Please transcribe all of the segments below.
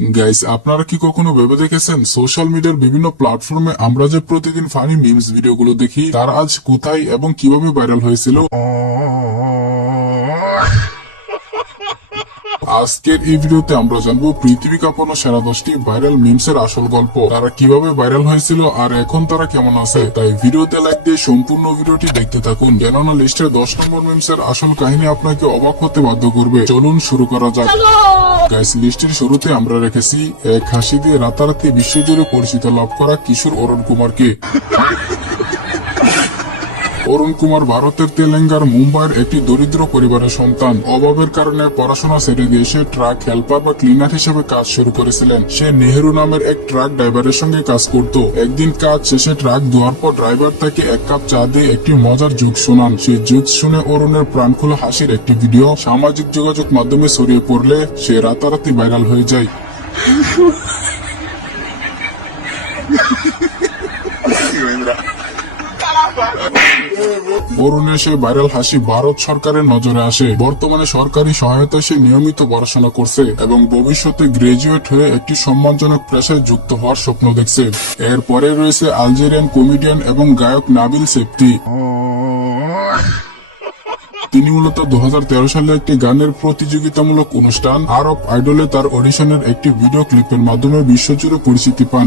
Guys, আপনারা কি কখনো ভেবে দেখেছেন সোশ্যাল মিডিয়ার বিভিন্ন প্ল্যাটফর্মে আমরা যে প্রতিদিন ফানি মিমস ভিডিওগুলো দেখি তারা আজ কোথায় এবং কিভাবে ভাইরাল হয়েছিল? আজকের এই ভিডিওতে আমরা জানবো পৃথিবী কাঁপানো সেরা 10টি ভাইরাল মিমসের আসল গল্প, তারা কিভাবে ভাইরাল হয়েছিল আর এখন তারা কেমন আছে। তাই ভিডিওতে লাইক দিয়ে সম্পূর্ণ ভিডিওটি দেখতে থাকুন, কেননা লিস্টের 10 নম্বর মিমসের আসল কাহিনী আপনাকে অবাক হতে বাধ্য করবে। চলুন শুরু করা যাক। গাইস, লিস্টের শুরুতে আমরা রেখেছি এক হাসি দিয়ে রাতারাতি বিশ্বজুড়ে পরিচিত লাভ করা কিশোর অরুণ কুমারকে। অরুণ কুমার ভারতের তেলেঙ্গার মুম্বাইয়ের একটি দরিদ্র পরিবারের সন্তান। অভাবের কারণে পড়াশোনা ছেড়ে দিয়ে সে ট্রাক হেল্পার বা ক্লিনার হিসেবে কাজ শুরু করেছিলেন। সে নেহেরু নামের এক ট্রাক ড্রাইভারের সঙ্গে কাজ করত। একদিন কাজ শেষে ট্রাক ধোয়ার পর ড্রাইভার তাকে এক কাপ চা দিয়ে একটি মজার জোক শোনান। সেই জোক শুনে অরুণের প্রাণখোলা হাসির একটি ভিডিও সামাজিক যোগাযোগ মাধ্যমে ছড়িয়ে পড়লে সে রাতারাতি ভাইরাল হয়ে যায়। অরুণের সে ভাইরাল হাসি ভারত সরকারের নজরে আসে। বর্তমানে সরকারি সহায়তায় সে নিয়মিত পড়াশোনা করছে এবং ভবিষ্যতে গ্রাজুয়েট হয়ে একটি সম্মানজনক পেশায় যুক্ত হওয়ার স্বপ্ন দেখছে। এরপরে রয়েছে আলজেরিয়ান কমেডিয়ান এবং গায়ক নাবিল সেপ্তি। তিনি মূলত 2013 সালে একটি গানের প্রতিযোগিতামূলক অনুষ্ঠান আরব আইডলে তার অডিশনের একটি ভিডিও ক্লিপের মাধ্যমে বিশ্বজুড়ে পরিচিতি পান।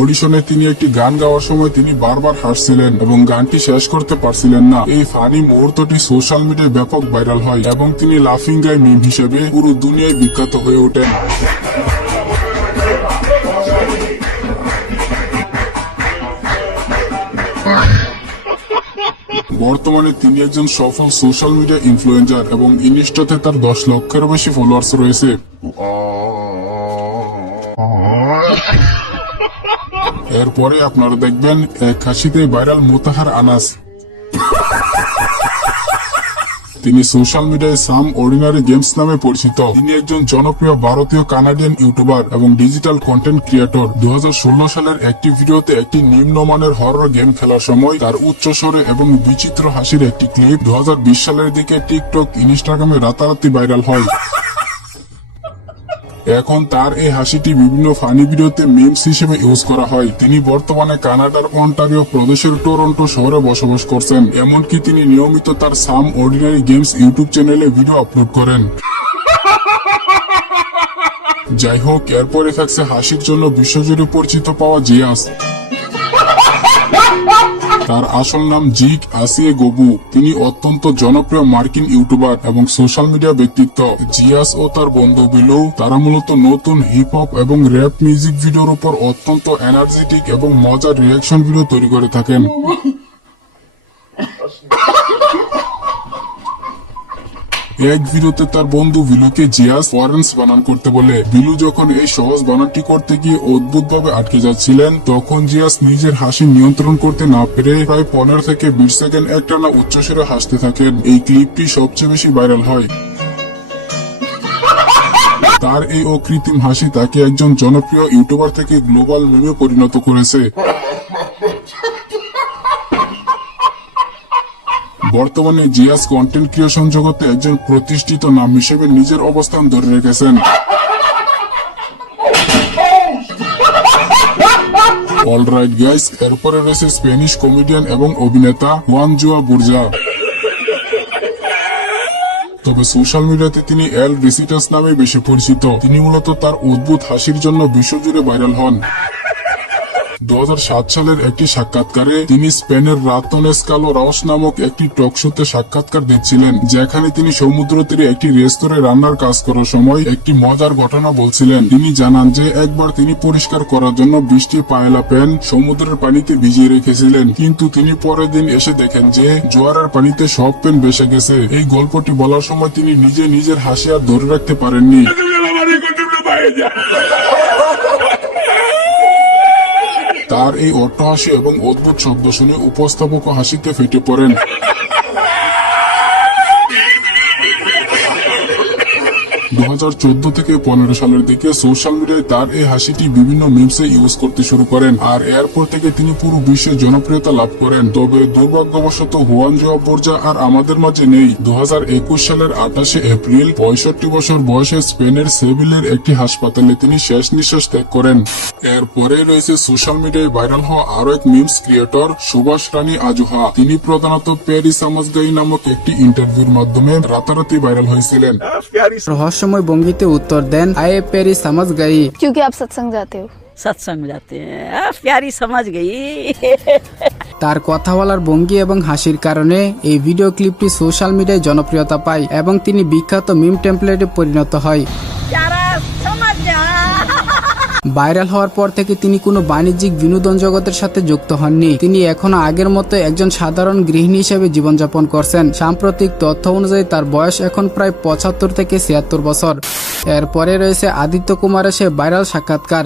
অডিশনে তিনি একটি গান গাওয়ার সময় তিনি বারবার হাসছিলেন এবং গানটি শেষ করতে পারছিলেন না। এই ফানি মুহূর্তটি সোশ্যাল মিডিয়ায় ব্যাপক ভাইরাল হয় এবং তিনি লাফিং গাই মিম হিসেবে পুরো দুনিয়ায় বিখ্যাত হয়ে ওঠেন। বর্তমানে তিনি একজন সফল সোশ্যাল মিডিয়া ইনফ্লুয়েন্সার এবং ইনস্টাতে তার 10 লক্ষেরও বেশি ফলোয়ার্স রয়েছে। এরপরে আপনারা দেখবেন এক হাসিতে ভাইরাল মোতাহার আনাস। তিনি সোশ্যাল মিডিয়ায় সাম অর্ডিনারি গেমস নামে পরিচিত। তিনি একজন জনপ্রিয় ভারতীয় কানাডিয়ান ইউটিউবার এবং ডিজিটাল কন্টেন্ট ক্রিয়েটর। 2016 সালের একটি ভিডিওতে একটি নিম্নমানের হরর গেম খেলার সময় তার উচ্চস্বরে এবং বিচিত্র হাসির একটি ক্লিপ 2020 সালের দিকে টিকটক, ইনস্টাগ্রামে রাতারাতি ভাইরাল হয়। এখন তার এই হাসিটি বিভিন্ন ফানি ভিডিওতে মিমস হিসেবে ইউজ করা হয়। তিনি বর্তমানে কানাডার অন্টারিও প্রদেশের টরন্টো শহরে বসবাস করছেন। এমনকি তিনি নিয়মিত তার সাম অর্ডিনারি গেমস ইউটিউব চ্যানেলে ভিডিও আপলোড করেন। যাই হোক, এরপরে থাকছে হাসির জন্য বিশ্বজুড়ে পরিচিত পাওয়া জিয়াস। তার আসল নাম জিক আসিয়ে গবু। তিনি অত্যন্ত জনপ্রিয় মার্কিন ইউটিউবার এবং সোশ্যাল মিডিয়া ব্যক্তিত্ব। জিয়াস ও তার বন্ধু বিলু তারা মূলত নতুন হিপ হপ এবং র্যাপ মিউজিক ভিডিওর উপর অত্যন্ত এনার্জেটিক এবং মজার রিয়াকশন ভিডিও তৈরি করে থাকেন। এক ভিডিওতে তার বন্ধু বিলুকে জিয়াস ফরেন্স বানান করতে বলে। বিলু যখন এই সহজ বানানটি করতে গিয়ে অদ্ভুত ভাবে আটকে যাচ্ছিলেন, তখন জিয়াস নিজের হাসি নিয়ন্ত্রণ করতে না পেরে প্রায় 15 থেকে 20 সেকেন্ড একটানা উচ্চস্বরে হাসতে থাকেন। এই ক্লিপটি সবচেয়ে বেশি ভাইরাল হয়। তার এই অকৃত্রিম হাসি তাকে একজন জনপ্রিয় ইউটিউবার থেকে গ্লোবাল মিমে পরিণত করেছে। বর্তমানে জিয়াস কন্টেন্ট ক্রিয়েশন জগতে একজন প্রতিষ্ঠিত নাম হিসেবে নিজের অবস্থান ধরে রেখেছেন। অলরাইট গাইস, এরপরে রয়েছে স্প্যানিশ কমেডিয়ান এবং অভিনেতা হুয়ান জুয়া বুর্জা। তবে সোশ্যাল মিডিয়াতে তিনি এল রিসিটাস নামে বেশি পরিচিত। তিনি মূলত তার অদ্ভুত হাসির জন্য বিশ্বজুড়ে ভাইরাল হন। 2007 সালের একটি সাক্ষাৎকারে তিনি স্পেনের রাতনেস কালো রস নামক একটি টক শোতে সাক্ষাৎকার দিচ্ছিলেন, যেখানে তিনি সমুদ্র তীরে একটি রেস্তোরাঁয় রান্নার কাজ করার সময় একটি মজার ঘটনা বলছিলেন। তিনি জানান যে একবার তিনি পরিষ্কার করার জন্য 20টি পায়েলা প্যান সমুদ্রের পানিতে ভিজিয়ে রেখেছিলেন, কিন্তু তিনি পরের দিন এসে দেখেন যে জোয়ারের পানিতে সব প্যান ভেসে গেছে। এই গল্পটি বলার সময় তিনি নিজের হাসি আর ধরে রাখতে পারেননি। তার এই অট্টহাসি এবং অদ্ভুত শব্দ শুনে উপস্থাপক হাসিতে ফেটে পড়েন। 2014 থেকে 15 সালের দিকে সোশ্যাল মিডিয়ায় তার এই হাসিটি বিভিন্ন মিমসে ইউজ করতে শুরু করেন, আর এরপর থেকে তিনি পুরো বিশ্বে জনপ্রিয়তা লাভ করেন। তবে দুর্ভাগ্যবশত হুয়ান জোয়া বোর্জা আর আমাদের মাঝে নেই। 2021 সালের 28 এপ্রিল 65 বছর বয়সে স্পেনের সেভিলের একটি হাসপাতালে তিনি শেষ নিঃশ্বাস ত্যাগ করেন। এরপরে রয়েছে সোশ্যাল মিডিয়ায় ভাইরাল হওয়া আরো এক মিমস ক্রিয়েটর সুভাষ রানী আজুহা। তিনি প্রধানত প্যারিস সামাজগাই নামক একটি ইন্টারভিউর মাধ্যমে রাতারাতি ভাইরাল হয়েছিলেন। রহস্যময় ভঙ্গিতে উত্তর দেন, আয়ে প্যারিস समझ गई क्योंकि आप सत्संग जाते हो। सत्संग जाते हैं प्यारी समझ गई। তার কথা বলার ভঙ্গি এবং হাসির কারণে এই ভিডিও ক্লিপটি সোশ্যাল মিডিয়ায় জনপ্রিয়তা পায় এবং তিনি বিখ্যাত মিম টেমপ্লেটে পরিণত হয়। प्यारा समझ जा। ভাইরাল হওয়ার পর থেকে তিনি কোনো বাণিজ্যিক বিনোদন জগতের সাথে যুক্ত হননি। তিনি এখনো আগের মতো একজন সাধারণ গৃহিণী হিসেবে জীবনযাপন করছেন। সাম্প্রতিক তথ্য অনুযায়ী তার বয়স এখন প্রায় 75 থেকে 76 বছর। এরপরে রয়েছে আদিত্য কুমারের সে ভাইরাল সাক্ষাৎকার।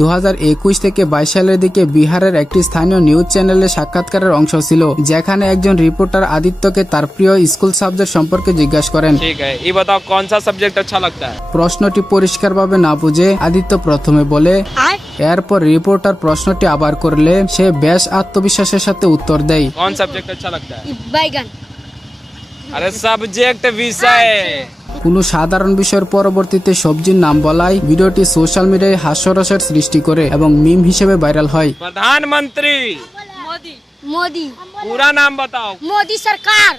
2021 থেকে 22 সালের দিকে বিহারের একটি স্থানীয় নিউজ চ্যানেলে সাক্ষাৎকারের অংশ ছিল, যেখানে একজন রিপোর্টার আদিত্যকে তার প্রিয় স্কুল সাবজেক্ট সম্পর্কে জিজ্ঞাসা করেন। ठीक है, ये बताओ कौन सा सब्जेक्ट अच्छा लगता है। প্রশ্নটি পরিষ্কারভাবে না বুঝে আদিত্য প্রথমে বলে, এরপর রিপোর্টার প্রশ্নটি আবার করলে সে বেশ আত্মবিশ্বাসের সাথে উত্তর দেয়, कौन सब्जेक्ट अच्छा लगता है। बैगन। अरे सब्जेक्ट विषय। কোনো সাধারণ বিষয়ের পরবর্তীতে সবজির নাম বলায় ভিডিওটি সোশ্যাল মিডিয়ায় হাস্যরসের সৃষ্টি করে এবং মিম হিসেবে ভাইরাল হয়। प्रधानमंत्री मोदी। पूरा नाम बताओ। मोदी सरकार।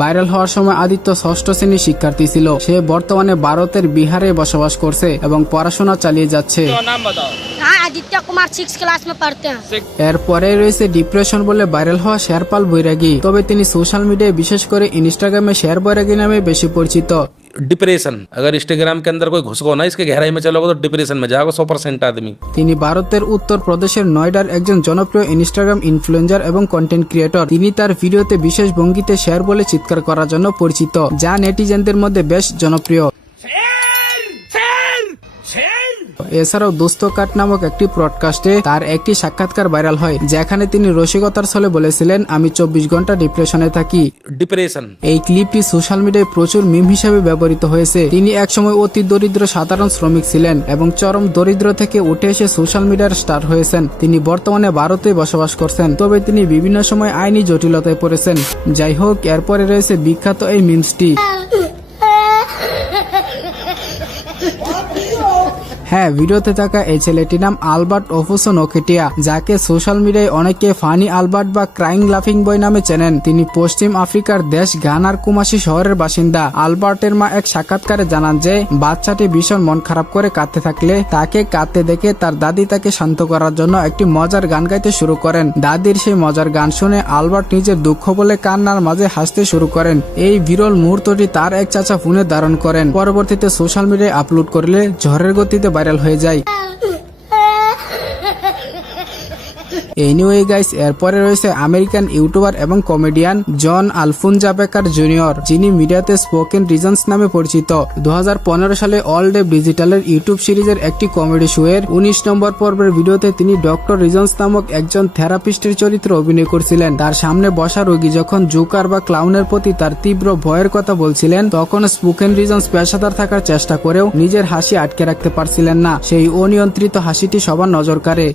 ভাইরাল হওয়ার সময় আদিত্য 6ষ্ঠ শ্রেণীর শিক্ষার্থী ছিল। সে বর্তমানে ভারতের বিহারে বসবাস করছে এবং পড়াশোনা চালিয়ে যাচ্ছে। तो नाम बताओ। हाँ, आदित्य कुमार 6 क्लास में पढ़ते हैं। এরপরে রয়েছে ডিপ্রেশন বলে ভাইরাল হওয়া শেরপাল বৈরাগী। তবে তিনি সোশ্যাল মিডিয়ায় বিশেষ করে ইনস্টাগ্রামে শের বৈরাগী नामे বেশি পরিচিত। डिप्रेशन, अगर इंस्टाग्राम के अंदर कोई घुस गो ना इसके गहराई में चलोगे तो डिप्रेशन में जाओगे 100% आदमी। তিনি ভারতের উত্তর প্রদেশের নয়ডার একজন জনপ্রিয় ইনস্টাগ্রাম ইনফ্লুয়েন্সার এবং কন্টেন্ট ক্রিয়েটর। তিনি তার ভিডিওতে বিশেষ ভঙ্গিতে শেয়ার বলে চিৎকার করার জন্য পরিচিত, যা নেটিজেনদের মধ্যে বেশ জনপ্রিয়। এছাড়াও দোস্ত কাট নামক একটি ব্রডকাস্টে তার একটি সাক্ষাৎকার ভাইরাল হয়, যেখানে তিনি রসিকতার ছলে বলেছিলেন, আমি 24 ঘন্টা ডিপ্রেশনে থাকি। डिप्रेशन এই ক্লিপটি সোশ্যাল মিডিয়ায় প্রচুর মিম হিসেবে ব্যবহৃত হয়েছে। তিনি একসময় অতি দরিদ্র সাধারণ শ্রমিক ছিলেন এবং চরম দরিদ্র থেকে উঠে এসে সোশ্যাল মিডিয়ার স্টার হয়েছেন। তিনি বর্তমানে ভারতে বসবাস করছেন, তবে তিনি বিভিন্ন সময় আইনি জটিলতায় পড়েছেন। যাই হোক, এরপরে রয়েছে বিখ্যাত এই মিমসটি। হ্যাঁ, ভিডিওতে থাকা এই ছেলেটির নাম আলবার্ট ওফুসো নোকেটিয়া, যাকে সোশ্যাল মিডিয়ায় অনেকে ফানি আলবার্ট বা ক্রাইং লাফিং বয় নামে চেনেন। তিনি পশ্চিম আফ্রিকার দেশ ঘানার কুমাসি শহরের বাসিন্দা। আলবার্টের মা এক সাক্ষাৎকারে জানান যে বাচ্চাটি ভীষণ মন খারাপ করে কাঁদতে থাকলে তাকে কাঁদতে দেখে তার দাদি তাকে শান্ত করার জন্য একটি মজার গান গাইতে শুরু করেন। দাদির সেই মজার গান শুনে আলবার্ট নিজের দুঃখ বলে কান্নার মাঝে হাসতে শুরু করেন। এই বিরল মুহূর্তটি তার এক চাচা ফোনে ধারণ করেন। পরবর্তীতে সোশ্যাল মিডিয়ায় আপলোড করলে ঝড়ের গতিতে ভাইরাল হয়ে যায়। এনিওয়ে গাইস, এরপরে রয়েছে আমেরিকান ইউটিউবার এবং কমেডিয়ান জন আলফুনজা বেকার জুনিয়র, যিনি মিডিয়াতে স্পোকেন রিজনস নামে পরিচিত। 2015 সালে অল ডে ডিজিটালের ইউটিউব সিরিজের একটি কমেডি শো এর 19 নম্বর পর্বের ভিডিওতে তিনি ডক্টর রিজনস নামক একজন থেরাপিস্টের চরিত্রে অভিনয় করছিলেন। তার সামনে বসা রোগী যখন জোকার বা ক্লাউনের প্রতি তার তীব্র ভয়ের কথা বলছিলেন, তখন স্পোকেন রিজনস পেশাদার থাকার চেষ্টা করেও নিজের হাসি আটকে রাখতে পারছিলেন না। সেই অনিয়ন্ত্রিত হাসিটি সবার নজর কাড়ে।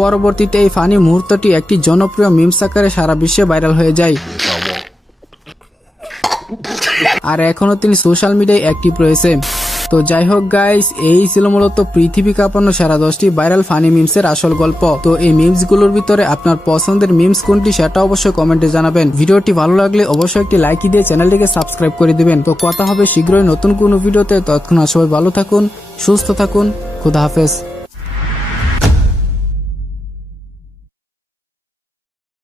পরবর্তীতে এই ফানি মুহূর্তটি একটি জনপ্রিয় মিমস আকারে সারা বিশ্বে ভাইরাল হয়ে যায়। আর এখনো তিনি সোশ্যাল মিডিয়ায় অ্যাক্টিভ রয়েছে। তো যাই হোক গাইস, এই ছিল মূলত পৃথিবী কাঁপানো সেরা 10টি ভাইরাল ফানি মিমসের আসল গল্প। তো এই মিমস গুলোর ভিতরে আপনার পছন্দের মিমস কোনটি সেটা অবশ্যই কমেন্টে জানাবেন। ভিডিওটি ভালো লাগলে অবশ্যই একটি লাইক দিয়ে চ্যানেলটিকে সাবস্ক্রাইব করে দিবেন। তো কথা হবে শীঘ্রই নতুন কোনো ভিডিওতে। ততক্ষণ সবাই ভালো থাকুন, সুস্থ থাকুন, খুদা হাফেজ।